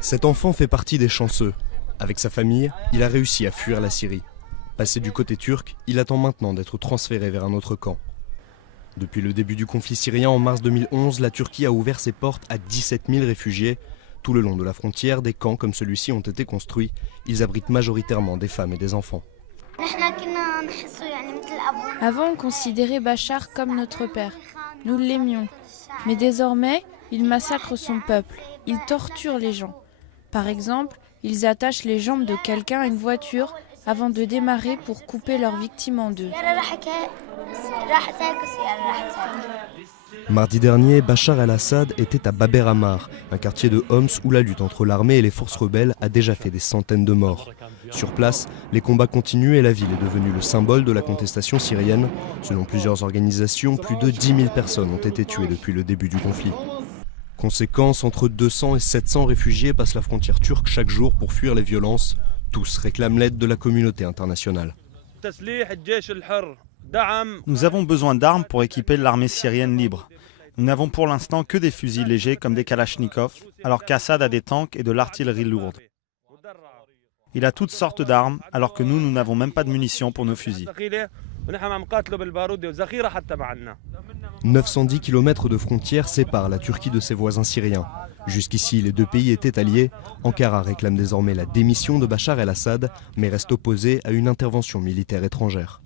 Cet enfant fait partie des chanceux. Avec sa famille, il a réussi à fuir la Syrie. Passé du côté turc, il attend maintenant d'être transféré vers un autre camp. Depuis le début du conflit syrien en mars 2011, la Turquie a ouvert ses portes à 17 000 réfugiés. Tout le long de la frontière, des camps comme celui-ci ont été construits. Ils abritent majoritairement des femmes et des enfants. Avant, on considérait Bachar comme notre père. Nous l'aimions. Mais désormais, il massacre son peuple. Il torture les gens. Par exemple, ils attachent les jambes de quelqu'un à une voiture avant de démarrer pour couper leur victime en deux. Mardi dernier, Bachar el-Assad était à Bab el-Ammar, un quartier de Homs où la lutte entre l'armée et les forces rebelles a déjà fait des centaines de morts. Sur place, les combats continuent et la ville est devenue le symbole de la contestation syrienne. Selon plusieurs organisations, plus de 10 000 personnes ont été tuées depuis le début du conflit. Conséquence, entre 200 et 700 réfugiés passent la frontière turque chaque jour pour fuir les violences. Tous réclament l'aide de la communauté internationale. Nous avons besoin d'armes pour équiper l'armée syrienne libre. Nous n'avons pour l'instant que des fusils légers comme des Kalachnikov, alors qu'Assad a des tanks et de l'artillerie lourde. Il a toutes sortes d'armes, alors que nous n'avons même pas de munitions pour nos fusils. 910 km de frontières séparent la Turquie de ses voisins syriens. Jusqu'ici, les deux pays étaient alliés. Ankara réclame désormais la démission de Bachar el-Assad, mais reste opposé à une intervention militaire étrangère.